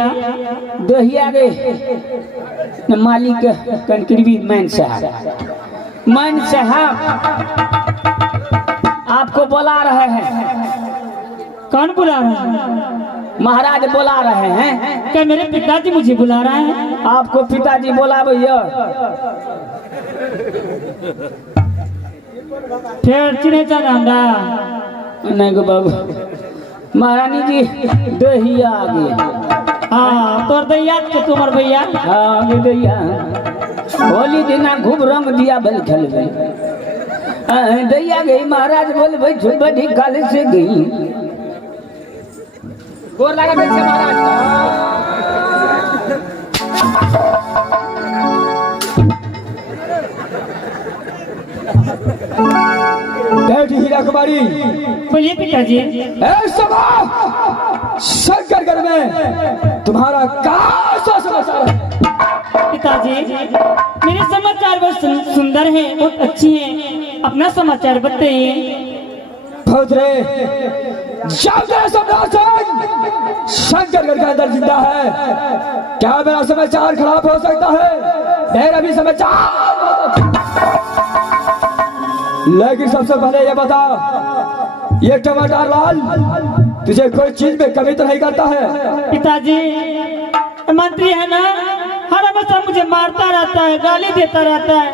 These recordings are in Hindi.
दहिया दहिया रे मालिक कंकरीबी मैन साहब आपको बुला रहे हैं। कौन बुला रहा है? महाराज बुला रहे हैं। क्या मेरे पिताजी मुझे बुला रहे हैं? आपको पिताजी बोला भैया। फिर चिन्हे चांदा नहीं गो बाबू महारानी जी दहिया आ गया। हाँ तोर दैया के तुम्हार भैया। हाँ ये दैया होली दिना खूब रंग दिया बल खेल गई। दैया गई महाराज बोले भाई बड़ी काले से गई। गोर लगा कैसे महाराज हीरा कुमारी। बोलिए पिताजी। शंकरगढ़ में तुम्हारा क्या समाचार है? पिताजी मेरे समाचार बहुत सुंदर है, बहुत अच्छी है। अपना समाचार बताइए। बहुत रे शंकरगढ़ के अंदर जिंदा है। क्या मेरा समाचार खराब हो सकता है? मेरा भी समाचार। लेकिन सबसे पहले ये बता, ये टमाटर लाल तुझे कोई चीज में कमी तो नहीं करता है? पिताजी मंत्री है ना, हर हमेशा मुझे मारता रहता है, गाली देता रहता है।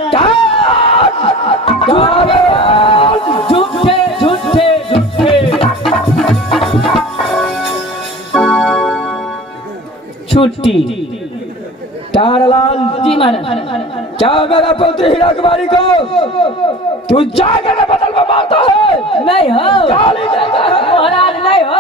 झूठे झूठे झूठे छुट्टी तारालाल जी महाराज। क्या मेरा पुत्र हीरा कुमारी को तू जाकर बदल में मारता है? नहीं हो गाली देता है महाराज, नहीं हो।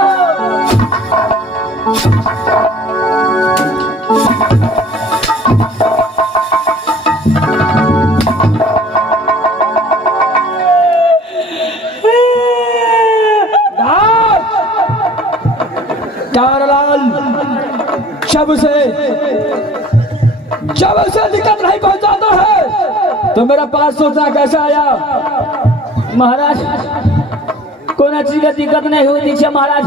तारालाल जब उसे दिक्कत नहीं पहुंचाता है तो मेरा पास सोचना कैसे आया? महाराज कोना चीज का दिक्कत नहीं हुई दीजिए महाराज।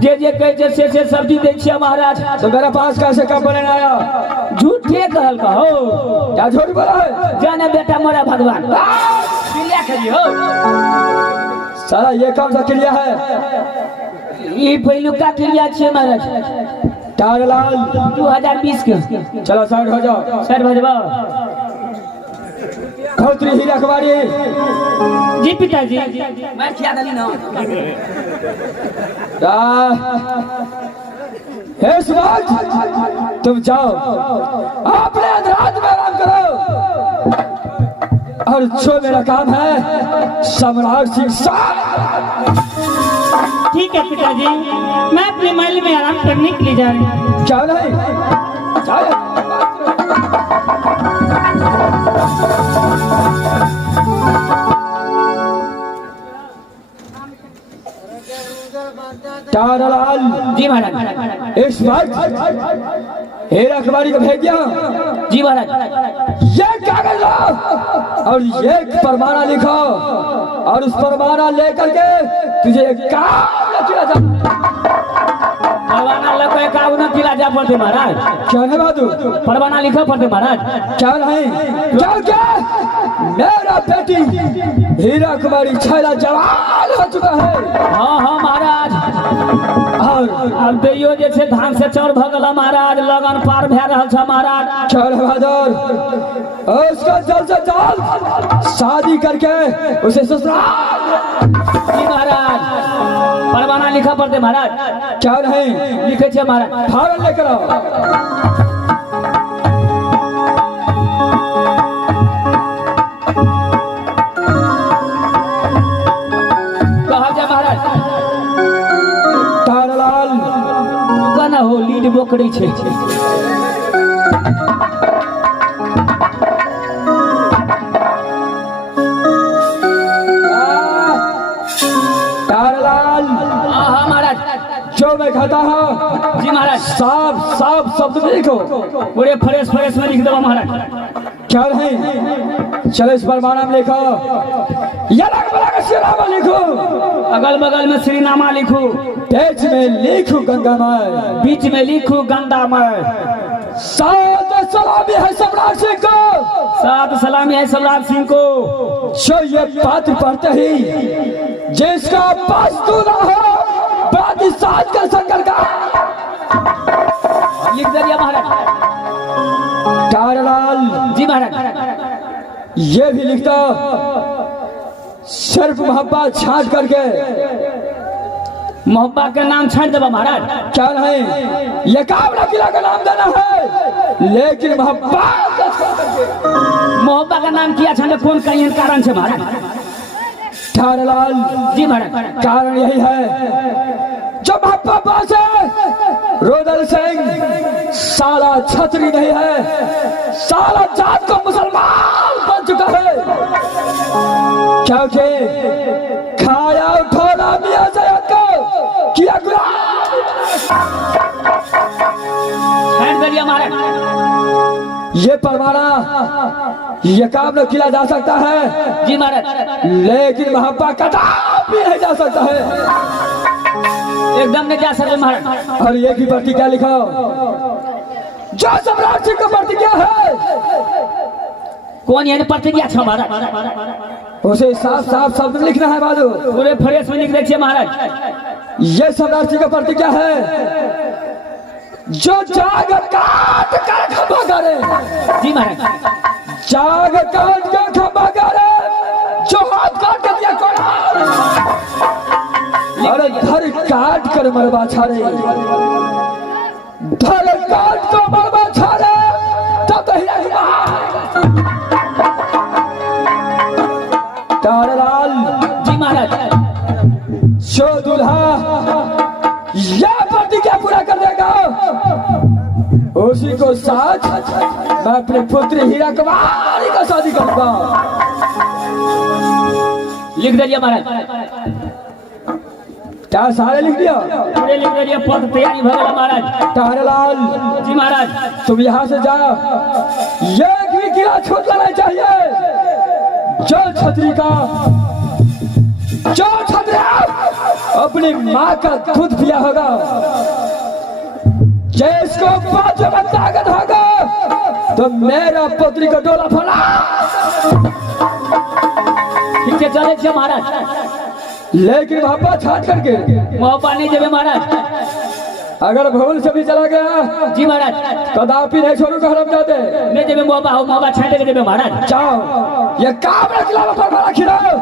जे जे कहे से सब्जी दे छिया महाराज। तो मेरा पास कैसे कब बने आया? झूठे कहल का हो। क्या झूठ बोला है? जाने बेटा मोरा भगवान क्रिया करिए हो। सारा ये कौन सा क्रिया है? ये पहलू का क्रिया छे महाराज। तारालाल 2020 के चलो साइड हो जाओ। सर भजवा धोत्री हीरा कुमारी। जी पिताजी। मैं क्या दली ना इस वक्त तुम जाओ अपने अंधराज में आराम करो, और जो मेरा काम है सम्राट सिंह साहब। ठीक है पिताजी, मैं अपने महल में आराम करने के लिए जा रही हूँ। क्या नहीं तारालाल जी महाराज। इस वक्त हीरा कुमारी को भेज दिया। जी महाराज। ये कागज लो और ये परवाना लिखो, और उस परवाना लेकर के तुझे एक काम किया जा। परवाना लगे काम न किला जा पड़ते महाराज। क्या है बातू? परवाना लिखा पड़ते महाराज। क्या नहीं क्या मेरा बेटी हीरा कुमारी छैला जवान हो चुका है। हाँ हाँ महाराज। और अब दैयो जैसे धान से चौर भगला महाराज, लगन पार भै रहल छ महाराज। चल बहादुर उसका जल्द से जल्द शादी करके उसे ससुराल। जी महाराज। परवाना लिखा पड़ते महाराज। क्या नहीं लिखे छे महाराज। फारन लेकर आओ। हो लीड बोकड़ी छे। तारालाल महाराज। जो मैं कहता हूँ जी महाराज। साफ साफ शब्द में लिखो। पूरे फ्रेश फ्रेश में लिख दो महाराज। क्या नहीं? चलो इस पर नाम लिखो, या श्री नामा लिखो, अगल बगल में श्री नामा लिखू, बीच में लिखू गंगामय, बीच में लिखू गंगामय। 7 सलामी है सम्राट सिंह को, 7 सलामी है सम्राट सिंह को। जो ये पात्र पढ़ते ही जिसका पास दूल्हा हो बाती साथ का संकल का लिख दिया महाराज। तारालाल जी महाराज। ये भी लिख दो, सिर्फ मोहब्बत छाट करके, मोहब्बत का नाम छाट दबा महाराज। क्या नहीं? ये काबला किला का नाम देना है, लेकिन मोहब्बत का नाम किया छाटे कौन कहीं कारण से महाराज? तारालाल जी महाराज। कारण यही है, जब पापा से रोदल सिंह साला छतरी नहीं है, साला जात को मुसलमान बन चुका है, क्योंकि खाया उठोला मियां सैयद को किया गुलाम। ये परवाना ये काम न किया जा सकता है जी महाराज, लेकिन महापा कदापि नहीं जा सकता है, एकदम नहीं जा सकते महाराज। और ये भी प्रतिज्ञा लिखो, जो सम्राट सिंह का प्रतिज्ञा है, कौन ये प्रतिज्ञा था महाराज? उसे साफ साफ शब्द में लिखना है बाजू, पूरे फ्रेश में लिख दीजिए महाराज। ये सम्राट सिंह का प्रतिज्ञा है, जो जाग काट कर खंभा करे, जी महाराज, जाग काट कर खंभा करे, जो हाथ काट कर दिया कोड़ा, अरे धर काट कर मरबा छाड़े, धर काट कर मरबा छाड़े, तब तो हीरा तारालाल जी महाराज। जो दूल्हा यह प्रतिज्ञा पूरा कर देगा, उसी को साथ मैं अपने पुत्र हीरा कुमारी का शादी करूंगा। लिख दीजिए महाराज। क्या सारे लिख दिया? पूरे लिख दीजिए, पद तैयारी भगला महाराज। तारालाल जी महाराज। तुम यहाँ से जाओ, एक भी किला छूट लेना चाहिए, जो छतरी अपनी माँ का दूध पिया होगा, जिसको पांचों में ताकत होगा, तो मेरा पुत्री का डोला फला। ठीक है, चले महाराज। लेकिन वहां छाट करके मोहब्बत नहीं देवे महाराज। अगर भूल से भी चला गया जी महाराज, कदापि नहीं छोड़ूंगा हरमजादे। नहीं देवे मोहब्बत, मोहब्बत छाटे के देवे महाराज। जाओ, ये काम रखला पर खिलाओ।